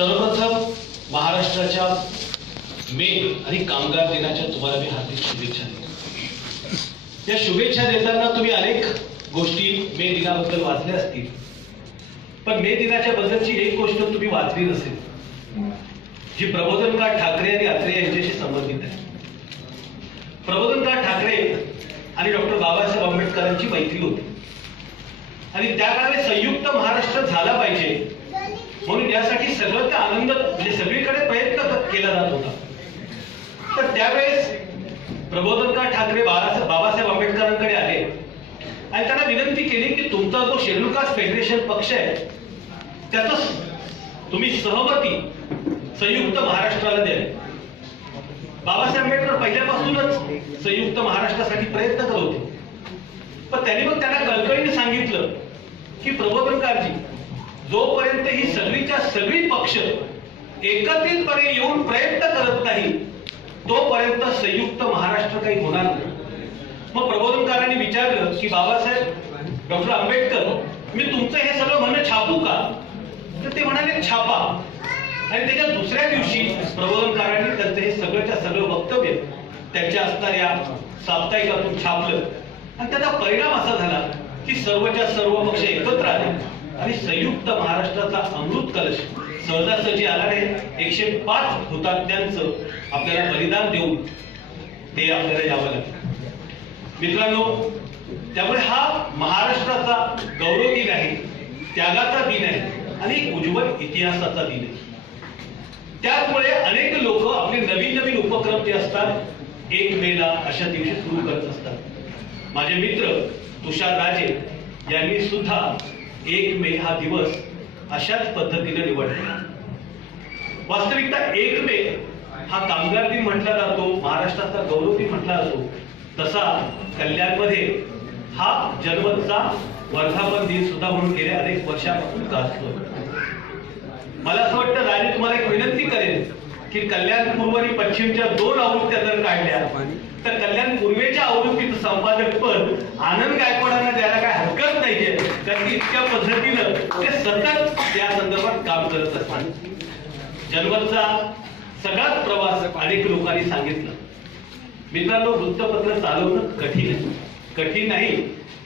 सर्वप्रथम महाराष्ट्राच्या मे आणि कामगार दिनाच्या तुम्हाला मी हार्दिक शुभेच्छा देतो। या शुभेच्छा देताना तुम्ही अनेक गोष्टी मे दिनाबद्दल वाचल्या असतील, पण मे दिनाच्या बद्दलची एक गोष्ट तुम्ही वाचली नसेल, जी प्रबोधनकार ठाकरे आणि अत्रे यांच्याशी संबंधित आहे। प्रबोधनकार ठाकरे आणि डॉक्टर बाबासाहेब आंबेडकरांची मैत्री होती आणि त्या काळी संयुक्त महाराष्ट्र झाला पाहिजे म्हणून यासाठी सगळं आनंद म्हणजे सगळीकडे प्रयत्न केला जात होता। तर त्यावेळेस प्रबोधनकार ठाकरे बाबासाहेब आंबेडकरांकडे आले आणि त्यांना विनंती केली की तुमचा जो शेड्यूल कास्ट फेडरेशन पक्ष आहे त्याचं तुम्ही सहमती संयुक्त महाराष्ट्राला द्या। बाबासाहेब आंबेडकर पहिल्यापासूनच संयुक्त महाराष्ट्रासाठी प्रयत्न करत होते, पण त्यांनी मग त्यांना कळकळीने सांगितलं की प्रबोधनकारजी, जोपर्यंत ही सगळीच्या सगळी पक्ष एकत्रितपणे येऊन प्रयत्न करत नाही तोपर्यंत संयुक्त महाराष्ट्र काही होणार नाही। मग प्रबोधनकारांनी विचारलं की बाबासाहेब डॉक्टर आंबेडकर, मी तुमचं हे सगळं म्हणणं छापू का? तर ते म्हणाले छापा। आणि त्याच्या दुसऱ्या दिवशी प्रबोधनकारांनी त्यांचं हे सगळंच्या सगळं वक्तव्य त्यांच्या असणाऱ्या साप्ताहिकातून छापलं आणि त्याचा परिणाम असा झाला की सर्वच्या सर्व पक्ष एकत्र आले आणि संयुक्त महाराष्ट्राचा अमृत कलश सहजासहजी आला नाही। 105 हुतात्म्यांचं आपल्याला बलिदान देऊन ते आपल्याला यावं लागलं। मित्रांनो, त्यामुळे हा महाराष्ट्राचा गौरव दिन आहे, त्यागाचा दिन आहे आणि एक उज्ज्वल इतिहासाचा दिन आहे। त्यामुळे अनेक लोक आपले नवीन नवीन उपक्रम जे असतात 1 मेला अशा दिवशी सुरू करत असतात। माझे मित्र तुषार राजे यांनी सुद्धा 1 मे हा दिवस अशाच पद्धतीने निवडला। वास्तविकता 1 मे हा कामगार दिन म्हटला जातो, महाराष्ट्राचा गौरव दिन म्हटला जातो, तसा कल्याणमध्ये हा जन्मचा वर्धापन दिन सुद्धा म्हणून गेल्या अनेक वर्षापासून गाजतो। मला असं वाटतं राजे तुम्हाला एक विनंती करेल की कल्याण पूर्व आणि पश्चिमच्या 2 आवृत्त्या जर काढल्या तर कल्याण पूर्वेच्या आवृत्तीचं संपादक पद आनंद गायकवाडांना द्यायला काय हरकत नाहीये, कारण की इतक्या पद्धतीनं ते सतत या संदर्भात काम करत असतात। जन्मचा सगळाच प्रवास अनेक लोकांनी सांगितलं। मित्रांनो, वृत्तपत्र चालवणं कठीण नाही,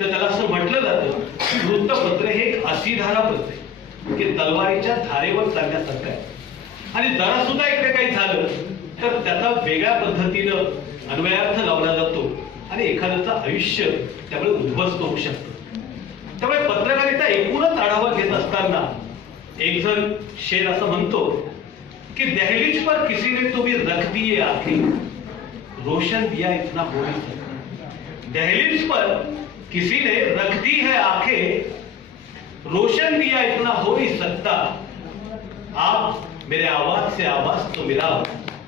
तर त्याला असं म्हटलं जातं की वृत्तपत्र हे एक असीधारा पत्र आहे की तलवारीच्या धारेवर चालण्यासारखं आहे आणि जरा सुद्धा इकडे काही झालं तर त्याचा वेगळ्या पद्धतीनं अन्वयार्थ लावला जातो आणि एखाद्याचं आयुष्य त्यामुळे उद्ध्वस्त होऊ शकतं। त्यामुळे पत्रकारिता एकूणच आढावा घेत असताना एक जण शेर असं म्हणतो की दहलीज पर किसी ने तो भी रख दिए आंखें, रोशन दिया इतना हो नहीं सकता। दहलीज पर किसी ने रख दी है आंखें, रोशन दिया इतना हो नहीं सकता। आप मेरे आवाज से आवाज तो मिला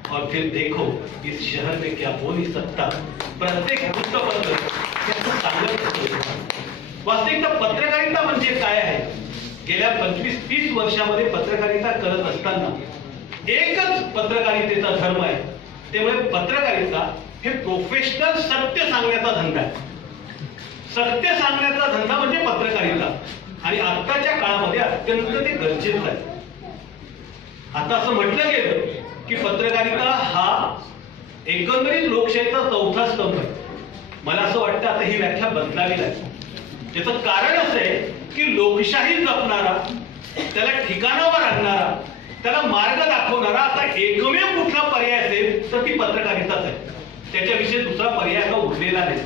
और फिर देखो इस शहर में क्या हो नहीं सकता। प्रत्येक वृत्तपत्र सांगत असतो। वास्तविकता पत्रकारिता म्हणजे काय आहे? गेल्या 25-30 वर्षामध्ये पत्रकारिता करत असताना एकच पत्रकारितेचा धर्म आहे, त्यामुळे पत्रकारिता हे प्रोफेशनल सत्य सांगण्याचा धंदा आहे। सत्य सांगण्याचा धंदा म्हणजे पत्रकारिता आणि आताच्या काळामध्ये अत्यंत ते गरजेचं आहे। आता असं म्हटलं गेलं की पत्रकारिता हा एकंदरीत लोकशाहीचा 4था स्तंभ आहे। मला असं वाटतं आता ही व्याख्या बदलावी लागेल। त्याचं कारण असं आहे की लोकशाही जपणारा, त्याला ठिकाणावर आणणारा, त्याला मार्ग दाखवणारा आता एकमेव कुठला पर्याय असेल तर ती पत्रकारिताच आहे। त्याच्याविषयी दुसरा पर्याय हा उरलेला नाही।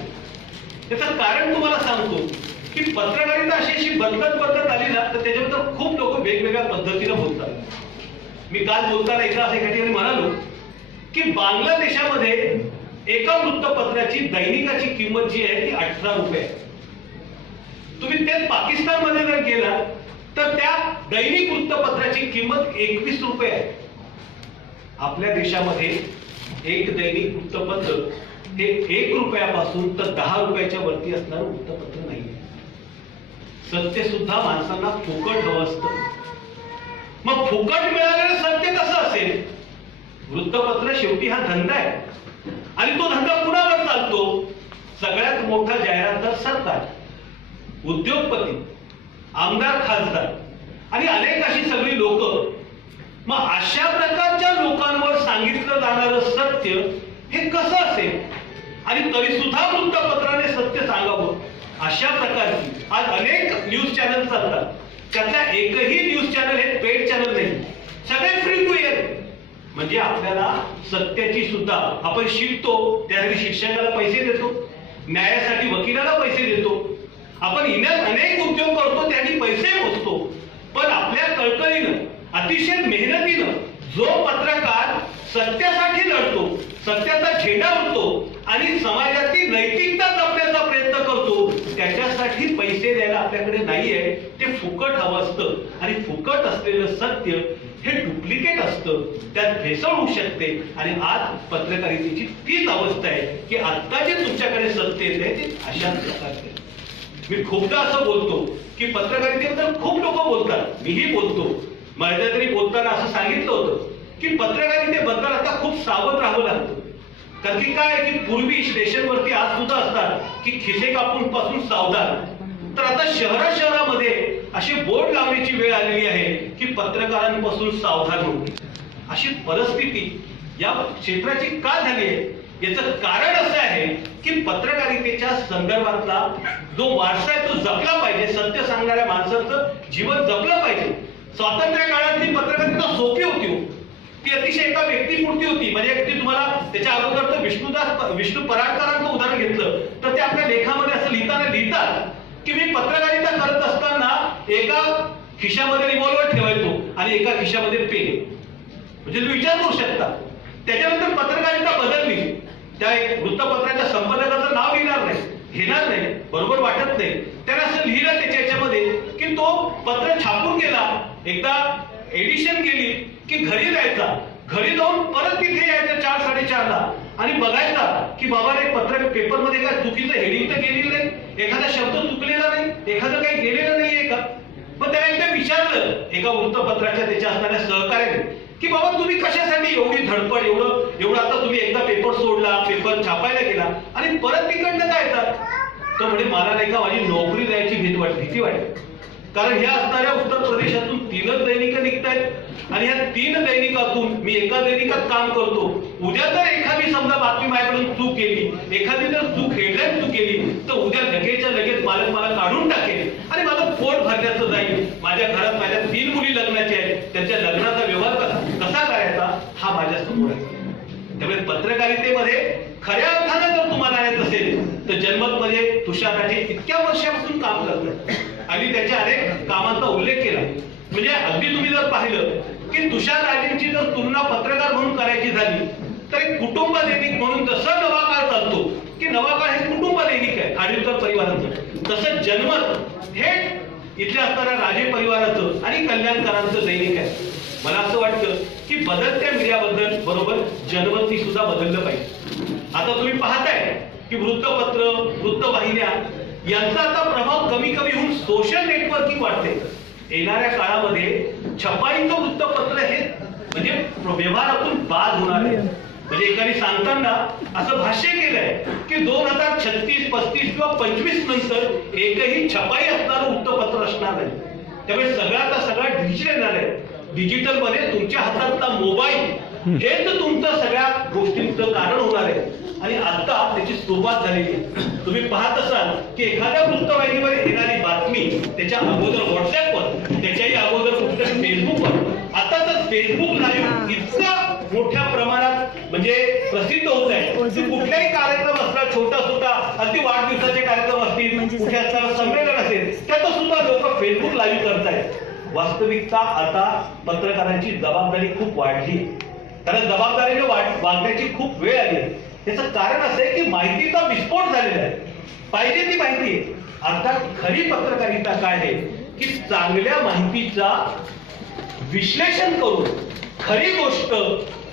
त्याचं कारण तुम्हाला सांगतो की पत्रकारिता अशी बदलत आली ना तर त्याच्याबद्दल खूप लोक वेगवेगळ्या पद्धतीने बोलतात। मी काल बोलताना एका ठिकाणी म्हणालो की बांगलादेशामध्ये एका वृत्तपत्राची दैनिकाची किंमत जी आहे ती 18 रुपये आहे। तुम्ही तेच पाकिस्तानमध्ये जर गेला तर त्या दैनिक वृत्तपत्राची किंमत 21 रुपये आहे। आपल्या देशामध्ये एक दैनिक वृत्तपत्र हे 1 रुपयापासून तर 10 रुपयाच्या वरती असणारं वृत्तपत्र नाही। सत्य सुद्धा माणसांना फुकट हवं असतं। मग फुकट मिळालेलं सत्य कसं असेल? वृत्तपत्र शेवटी हा धंदा आहे आणि तो धंदा कुणावर चालतो? सगळ्यात मोठा जाहिरातदार सरकार, उद्योगपती, आमदार, खासदार आणि अनेक अशी सगळी लोक मग अशा प्रकारच्या लोकांवर सांगितलं जाणारं सत्य हे कसं असेल आणि तरी सुद्धा वृत्तपत्राने सत्य सांगावं अशा प्रकारची आज अनेक न्यूज चॅनल चालतात. त्यातल्या एकही न्यूज चॅनल हे पेड चॅनल नाही, सगळे फ्री टू एअर. म्हणजे आपल्याला सत्याची सुद्धा आपण शिकतो, त्यासाठी शिक्षकाला पैसे देतो, न्यायासाठी वकिलाला पैसे देतो, आपण अनेक उद्योग करतो, त्यासाठी पैसे मोजतो. पण आपल्या कळकळीनं अतिशय मेहनतीनं जो पत्रकार सत्यासाठी लढतो, सत्याचा झेंडा उडतो आणि समाजातील नैतिकता जपण्याचा प्रयत्न करतो, त्याच्यासाठी पैसे द्यायला आपल्याकडे नाहीये. ते फुकट हवं असतं आणि फुकट असलेलं सत्य हे डुप्लिकेट असतं, त्यात भेसळ होऊ शकते. आणि आज पत्रकारितेची तीच अवस्था आहे की आता जे तुमच्याकडे सत्य येते ते अशाच प्रकारचे. मी खूपदा असं बोलतो की पत्रकारितेबद्दल खूप लोक बोलतात, मीही बोलतो. माझ्या तरी बोलताना असं सांगितलं होतं की पत्रकारितेबद्दल आता खूप सावध राहावं लागतं. कारण की काय की पूर्वी स्टेशनवरती आज सुद्धा असतात की खिसे कापून पासून सावधान, तर आता शहरामध्ये अशी बोर्ड लावण्याची वेळ आलेली आहे की पत्रकारांपासून सावधान होणे. अशी परिस्थिती या क्षेत्राची का झाली आहे याचं कारण असं आहे की पत्रकारितेच्या संदर्भातला जो वारसा आहे तो जपला पाहिजे. सत्य सांगणाऱ्या माणसाचं जीवन जपलं पाहिजे. स्वातंत्र्य काळातली पत्रकारिता सोपी होती, ती अतिशय एका व्यक्तीपुरती होती. म्हणजे अगदी तुम्हाला त्याच्या अगोदर विष्णू पराडकरांचं उदाहरण घेतलं तर ते आपल्या लेखामध्ये असं लिहितात की मी पत्रकारिता करत असताना एका खिशामध्ये रिव्हॉल्वर ठेवायचो आणि एका खिशामध्ये पेन. म्हणजे तुम्ही विचार करू शकता. त्याच्यानंतर पत्रकारिता बदलली, त्या वृत्तपत्राच्या संपादकाचं नाव घेणार नाही, बरोबर वाटत नाही. त्याने असं लिहिलं त्याच्या याच्यामध्ये की तो पत्र छापून गेला, एकदा एडिशन गेली की घरी जायचा, घरी जाऊन परत तिथे यायचं 4-4:30ला आणि बघायचा की बाबा एक पत्र पेपरमध्ये काय चुकीचं हेडिंग तर गेलेलं नाही, एखादा शब्द चुकलेला नाही, एखादं काही गेलेलं नाहीये का. मग त्याला एकदा विचारलं एका वृत्तपत्राच्या त्याच्या असणाऱ्या सहकार्याने की बाबा तुम्ही कशासाठी एवढी धडपड, एवढं आता तुम्ही एकदा पेपर सोडला, पेपर छापायला गेला आणि परत तिकडनं काय येतात. तर म्हणजे मला नाही का माझी नोकरी द्यायची भीती वाटते. कारण ह्या असणाऱ्या उत्तर प्रदेशातून 3 दैनिकं निघतायत आणि ह्या 3 दैनिकातून मी एका दैनिकात काम करतो. उद्या जर एखादी समजा बातमी माझ्याकडून चूक केली, एखादी जर हेडलाईन चूक केली तर उद्या लगेच मालक मला काढून टाकेल आणि माझं पोट भरण्याचं जाईल. माझ्या घरात माझ्या 3 मुली लग्नाच्या आहेत, त्यांच्या लग्नाचा व्यवहार कसा करायचा हा माझ्या समोर आहे. त्यामुळे पत्रकारितेमध्ये खऱ्या अर्थानं जर तुम्हाला येत असेल तर जनमतमध्ये तुषार राजे इतक्या वर्षापासून काम करतात आणि त्याच्या अनेक कामांचा उल्लेख केला. म्हणजे अगदी तुम्ही जर पाहिलं की तुषार राजेंची जर तुलना पत्रकार म्हणून करायची झाली तर एक कुटुंब दैनिक म्हणून जसं नवा काळ चालतो की नवा काळ हे कुटुंब दैनिक आहे खाडीलकर परिवाराचं, तसं जनमत हे इथल्या असणाऱ्या राजे परिवाराचं आणि कल्याणकरांचं दैनिक आहे. मला असं वाटतं की बदलत्या मीडियाबद्दल बरोबर जनमतनी सुद्धा बदललं पाहिजे. आता तुम्ही पाहताय की वृत्तपत्र, वृत्तवाहिन्या यांचा आता प्रभाव कमी होऊन सोशल नेटवर्किंग वाढते. येणाऱ्या काळामध्ये छपाईचं वृत्तपत्र हे म्हणजे व्यवहारातून बाद होणार आहे. म्हणजे एकाने सांगताना असं भाष्य केलंय की 2036, 35 किंवा 25 नंतर एकही छपाई असणारं वृत्तपत्र असणार नाही. त्यामुळे सगळा डिजिटल येणार आहे. डिजिटल मध्ये तुमच्या हातातला मोबाईल हेच तुमचं सगळ्या गोष्टींचं कारण होणार आहे आणि आता त्याची सुरुवात झालेली आहे. तुम्ही पाहत असाल की एखाद्या वृत्तवाहिनीवर येणारी बातमी त्याच्या अगोदर व्हॉट्सअपवर, त्याच्याही अगोदर कुठल्याही फेसबुकवर, आता तर फेसबुक लाईव्ह इतका मोठ्या प्रमाणात म्हणजे प्रसिद्ध होत आहे की कुठलाही कार्यक्रम असला, छोटा अगदी वाढदिवसाचे कार्यक्रम असतील, कुठे असणारं संमेलन असेल, त्याचं सुद्धा लोक फेसबुक लाईव्ह करतायत. वास्तविकता आता पत्रकारांची जबाबदारी खूप वाढली, कारण जबाबदारीने वागण्याची खूप वेळ आली. याचं कारण असं आहे की माहितीचा विस्फोट झालेला आहे. पाहिजे ती माहिती. अर्थात खरी पत्रकारिता काय आहे की चांगल्या माहितीचा विश्लेषण करून खरी गोष्ट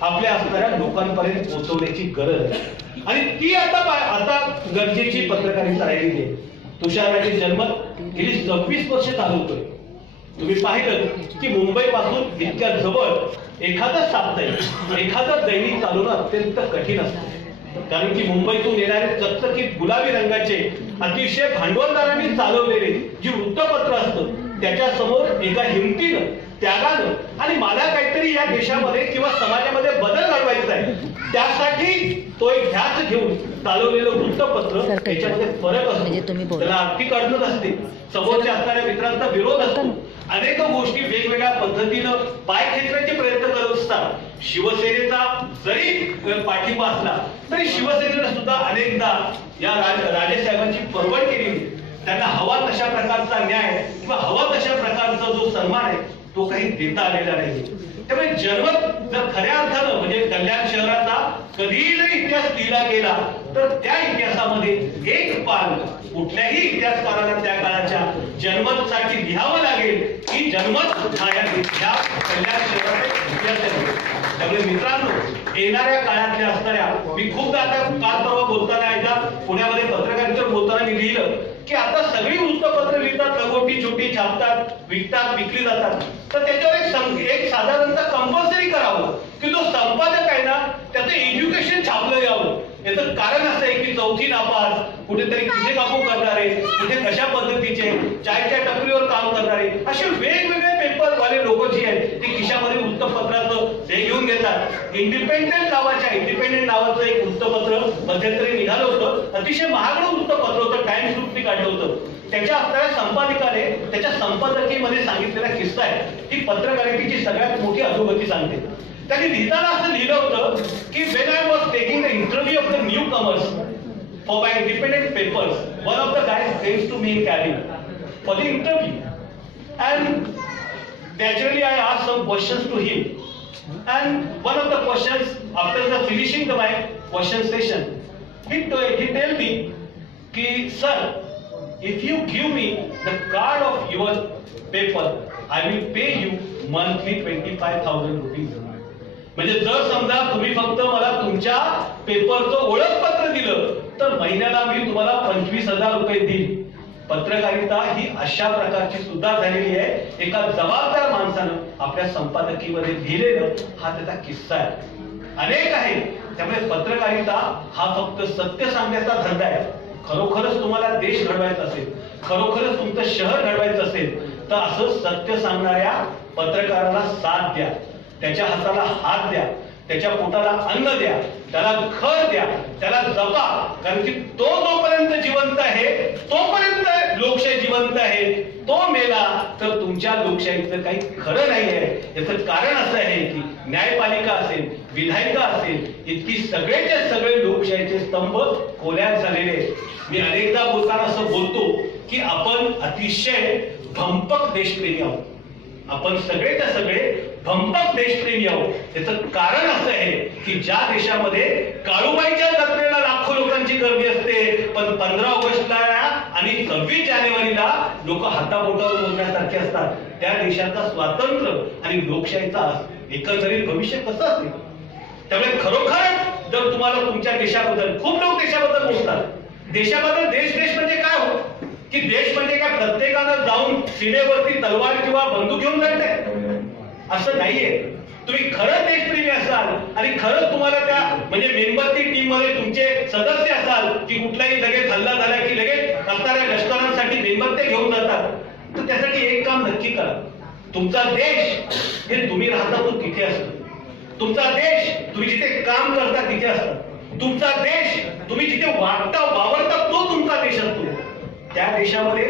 आपल्या असणाऱ्या लोकांपर्यंत पोहोचवण्याची गरज आहे आणि ती आता गरजेची पत्रकारिता राहिलेली आहे. तुषार राजे जनमत गेली 26 वर्ष चालवतोय. तुम्ही पाहिलं की मुंबई पासून इतक्या जवळ एखादं साप्ताहिक, एखादं दैनिक चालवणं अत्यंत कठीण असतं. कारण की मुंबईतून येणारे चकचकीत गुलाबी रंगाचे अतिशय भांडवलदारांनी चालवलेले जी वृत्तपत्र असतं त्याच्या समोर एका हिमतीनं, त्यागानं आणि मला काहीतरी या देशामध्ये किंवा समाजामध्ये बदल घडवायचा आहे, त्यासाठी तो एक ध्यास घेऊन चालवलेलं वृत्तपत्र याच्यामध्ये फरक असतो, त्याला आर्थिक अडचण असते, समोरच्या असणाऱ्या मित्रांचा विरोध असतो, अनेक गोष्टी वेगवेगळ्या पद्धतीनं पाय खेचण्याचे प्रयत्न करत असतात. शिवसेनेचा जरी पाठिंबा असला तरी शिवसेनेनं सुद्धा अनेकदा या राजेसाहेबांची परवड केली. त्यांना हवा तशा प्रकारचा न्याय किंवा हवा तशा प्रकारचा जो सन्मान आहे तो काही देता आलेला नाही. त्यामुळे जनमत जर खऱ्या अर्थानं म्हणजे कल्याण शहराचा कधीही जरी इतिहास लिहिला गेला तर त्या इतिहासामध्ये एक पान कुठल्याही इतिहासकाराला त्या काळाच्या जनमतसाठी लिहावं लागेल की जनमत हा या कल्याण शहराचा इतिहास आहे. त्यामुळे मित्रांनो, येणाऱ्या काळातल्या असणाऱ्या, मी खूपदा आता काल परवा बोलताना एकदा पुण्यामध्ये पत्रकारितेवर बोलताना मी लिहिलं की आता सगळी वृत्तपत्र लिहितात, लगोटी छोटी छापतात, विकतात, विकली जातात, तर त्याच्यावर एक साधारणतः कंपल्सरी करावं की जो संपादक आहे ना त्याचं एज्युकेशन छापलं यावं. याचं कारण असं आहे की चौथी नापास, कुठेतरी खिसे कापू करणारे, कुठे कशा पद्धतीचे चायच्या टपरीवर काम करणारे, असे वेगवेगळे पेपरवाले लोक जी आहेत ते खिशामध्ये वृत्तपत्राचं हे घेऊन घेतात. इंडिपेंडेंट नावाचं एक वृत्तपत्र मध्यंतरी निघालं होतं, अतिशय महागडं वृत्तपत्र होतं, टाइम्स ग्रुपने काढलं होतं. त्याच्या असणाऱ्या संपादकाने त्याच्या संपादकीमध्ये सांगितलेला किस्सा आहे ही पत्रकारितेची सगळ्यात मोठी अधोगती सांगते. त्यांनी लिहिताना असं लिहिलं होतं की when I was taking the interview of the newcomers for my independent papers, one of the guys came to me in cabin for the interview and naturally I asked some questions to him, and one of the questions after the finishing the my question session he told me ki sir, if you give me the card of your paper I will pay you monthly 25,000 rupees. म्हणजे जर समजा तुम्ही फक्त मला तुमच्या पेपरचं ओळखपत्र दिलं तर महिन्याला मी तुम्हाला 25,000 रुपये देईल. पत्रकारिता ही अशा प्रकारची सुद्धा झालेली आहे. एका जबाबदार माणसानं आपल्या संपादकीमध्ये लिहिलेलं हा त्याचा किस्सा आहे. अनेक आहे. त्यामुळे पत्रकारिता हा फक्त सत्य सांगण्याचा धंदा आहे. खरोखरच तुम्हाला देश घडवायचा असेल, खरोखरच तुमचं शहर घडवायचं असेल तर असं सत्य सांगणाऱ्या पत्रकाराला साथ द्या, त्याच्या हाताला हात द्या, त्याच्या पोटाला अन्न द्या, त्याला घर द्या, त्याला जपा. कारण की तो जोपर्यंत जिवंत आहे तोपर्यंत लोकशाही जिवंत आहे. तो मेला तर तुमच्या लोकशाहीचं काही खरं नाही आहे. याचं कारण असं आहे की न्यायपालिका असेल, विधायिका असेल, इतकी सगळेचे सगळे लोकशाहीचे स्तंभ कोल्यात झालेले आहेत. मी अनेकदा बोलताना असं बोलतो की आपण अतिशय भंपक देशप्रेमी आहोत. आपण सगळेच्या सगळे भंपक देशप्रेमी आहोत. त्याचं कारण असं आहे की ज्या देशामध्ये काळूबाईच्या जत्रेला लाखो लोकांची गर्दी असते पण 15 ऑगस्टला आणि 26 जानेवारीला लोक हाताबोटावर बोलण्यासारखे असतात, त्या देशाचा स्वातंत्र्य आणि लोकशाहीचा एकंदरीत भविष्य कसं असेल. त्यामुळे खरोखर जर तुम्हाला तुमच्या देशाबद्दल, खूप लोक देशाबद्दल बोलतात, देशाबद्दल देश म्हणजे काय हो की देश म्हणजे काय प्रत्येकानं जाऊन सीमेवरती तलवार किंवा बंदूक घेऊन जायचंय असं नाहीये. तुम्ही खरं देशप्रेमी असाल आणि खरंच तुम्हाला त्या म्हणजे मेंबरची टीम मध्ये तुमचे सदस्य असाल की कुठलाही लगेच हल्ला झाला की लगेच असणाऱ्या लष्करांसाठी मेंबर घेऊन जातात, तर त्यासाठी एक काम नक्की करा. तुमचा देश हे तुम्ही राहता तो तिथे असतो. तुमचा देश तुम्ही जिथे काम करता तिथे असतात. तुमचा देश तुम्ही जिथे वागता वावरता तो तुमचा देश असतो. त्या देशामध्ये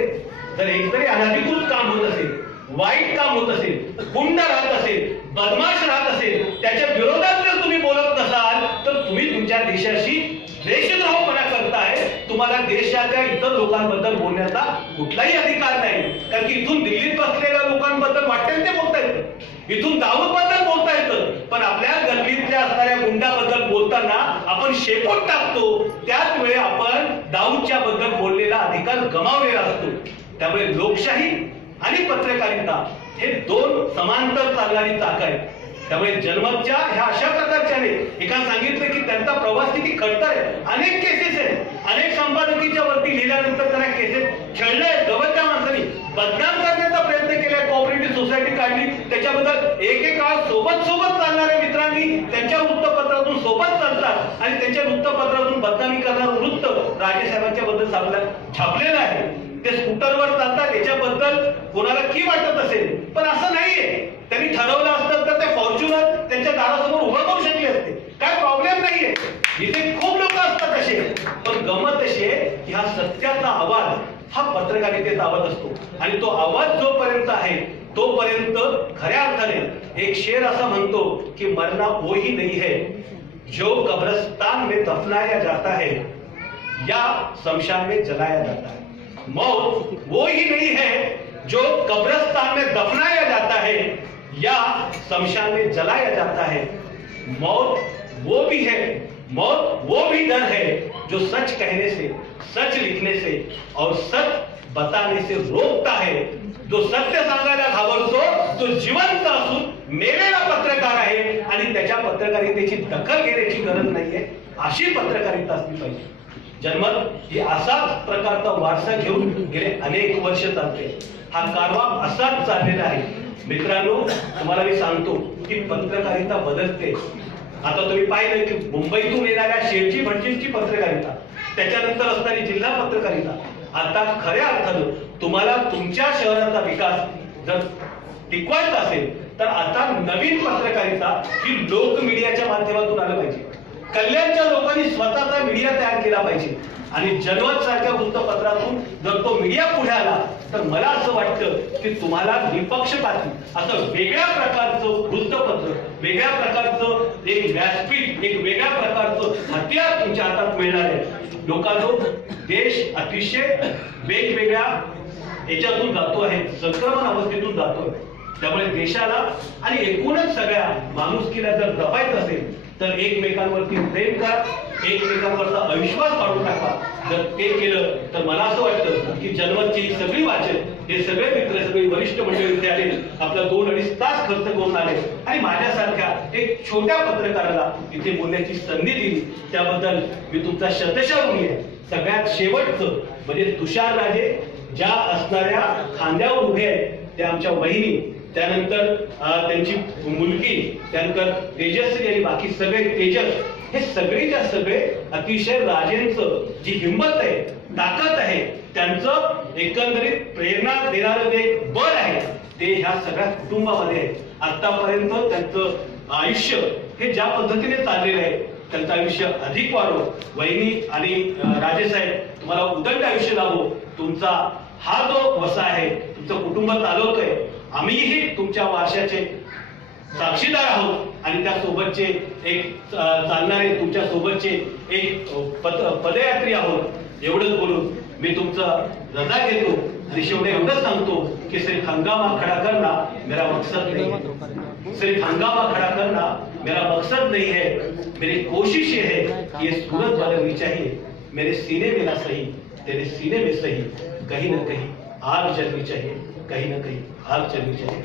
जर एकतरी अनधिकृत काम होत असेल, वाईट काम होत असेल, गुंड राहत असेल, बदमाश राहत असेल, त्याच्या विरोधात जर तुम्ही बोलत नसाल तर तुम्ही तुमच्या देशाशी देशद्रोहपणा करताय. तुम्हाला देशाच्या इतर लोकांबद्दल बोलण्याचा कुठलाही अधिकार नाही. कारण की इथून दिल्लीत बसलेल्या लोकांबद्दल वाटेल ते बोलता येतं, इथून दाऊदबद्दल बोलता येतं, पण आपल्या गल्लीतल्या असणाऱ्या गुंडाबद्दल बोलताना आपण शेपूट टाकतो. त्याच वेळी आपण दाऊदच्या बद्दल बोललेला अधिकार गमावलेला असतो. त्यामुळे लोकशाही आणि पत्रकारिता हे दोन समांतर चालणारी चाक आहेत. त्यामुळे जनमतच्या ह्या अशा प्रकारच्या आहेत. एका सांगितलं की त्यांचा प्रवास किती खडतर आहे. अनेक केसेस आहेत. अनेक संपादकीच्या वरती लिहिल्यानंतर त्यांना केसेस खेळलंय. गवतच्या माणसांनी बदनाम करण्याचा प्रयत्न केलाय. कोऑपरेटिव्ह सोसायटी काढली, त्याच्याबद्दल एकेकाळ सोबत चालणाऱ्या मित्रांनी त्यांच्या वृत्तपत्रातून सोबत चालतात आणि त्यांच्या वृत्तपत्रातून बदनामी करणारं वृत्त राजेसाहेबांच्या बद्दल छापलेलं आहे. ते स्कूटरवर चालतात याच्याबद्दल कोणाला की वाटत असेल, पण असं नाहीये. त्यांनी ठरवलं असतं तर ते फॉर्च्युनर हा पत्रकारितेत आवाज असतो आणि तो आवाज जोपर्यंत आहे तोपर्यंत खऱ्या अर्थाने एक शेर असा म्हणतो की मरना वो ही नहीं है जो कब्रिस्तान में दफनाया जाता है या शमशान में जलाया जाता है। मौत वो ही नहीं है जो कब्रिस्तान में दफनाया जाता है या शमशान में जलाया जाता है। मौत वो भी है, मौत वो भी डर है जो सच कहने से, सच लिखने से और सच बताने से रोकता है। जो सत्य सांगायला घाबरतो तो जिवंत असून मेलेला पत्रकार आहे आणि त्याच्या पत्रकारितेची दखल घेण्याची गरज नाहीये, अशी पत्रकारिता असली पाहिजे। जनमत ही असाच प्रकारचा वारसा घेऊन गेले अनेक वर्ष चालते। हा कारवा असाच चाललेला आहे। मित्रांनो, तुम्हाला मी सांगतो की पत्रकारिता बदलते। आता तुम्ही पाहिलं की मुंबईतून येणाऱ्या शेठजी भटजींची पत्रकारिता, त्याच्यानंतर असणारी जिल्हा पत्रकारिता, आता खऱ्या अर्थानं तुम्हाला तुमच्या शहराचा विकास जर टिकवायचा असेल तर आता नवीन पत्रकारिता ही लोक मीडियाच्या माध्यमातून आलं पाहिजे। कल्याणच्या लोकांनी स्वतःचा मीडिया तयार केला पाहिजे आणि जनमत सारख्या वृत्तपत्रातून जर तो मीडिया पुढे आला तर मला असं वाटतं की तुम्हाला निपक्षपाती असं वेगळ्या प्रकारचं वृत्तपत्र, वेगळ्या प्रकारचं एक व्यासपीठ, एक वेगळ्या प्रकारचं हत्यार तुमच्या हातात मिळणार आहे। लोकांनो, देश अतिशय वेगवेगळ्या याच्यातून जातो आहे, संक्रमण अवस्थेतून जातोय। त्यामुळे देशाला आणि एकूणच सगळ्या माणुसकीला जर जपायचं असेल तर एकमेकांवरती प्रेम करा, एकमेकांवरचा अविश्वास काढून टाका। जर ते केलं तर मला असं वाटतं की जनमतची सगळी वाचक, हे सगळे मित्र, सगळी वरिष्ठ मंडळी इथे आले, आपला 2-2.5 तास खर्च करून आले आणि माझ्यासारख्या एक छोट्या पत्रकाराला इथे बोलण्याची संधी दिली, त्याबद्दल मी तुमचा शतशः ऋणी आहे। सगळ्यात शेवटचं म्हणजे तुषार राजे ज्या असणाऱ्या खांद्यावर उभे आहेत त्या आमच्या वहिनी, त्यानंतर त्यांची मुलगी, त्यानंतर तेजस्वी आणि बाकी सगळे तेजस, हे सगळेच्या सगळे अतिशय राजेंचं जी हिंमत आहे, ताकद आहे, त्यांचं एकंदरीत प्रेरणा देणारं जे बळ आहे ते ह्या सगळ्या कुटुंबामध्ये आहे। आतापर्यंत त्यांचं आयुष्य हे ज्या पद्धतीने चाललेलं आहे त्यांचं आयुष्य अधिक वाढो। वहिनी आणि राजेसाहेब, तुम्हाला उदंड आयुष्य लाभो। तुमचा हा जो वसा आहे, तुमचं कुटुंब चालवतोय, आम्हीही तुमच्या वारशाचे साक्षीदार आहोत आणि त्या सोबतचे एक चालणारे, तुमच्या सोबतचे एक पदयात्री आहोत। एवढंच बोलून मी तुमचं रजा घेतो आणि शेवटी एवढंच सांगतो की सिर्फ हंगामा खड़ा करना मेरा मकसद नहीं है, सिर्फ हंगामा खड़ा करना मेरा मकसद नहीं है। मेरी कोशिश ये है कि ये सूरत बदलनी चाहिए। मेरे सीने में ना सही, तेरे सीने में सही, कहीं ना कहीं आग जलनी चाहिए, कहीं ना कहीं आग जलनी चाहिए।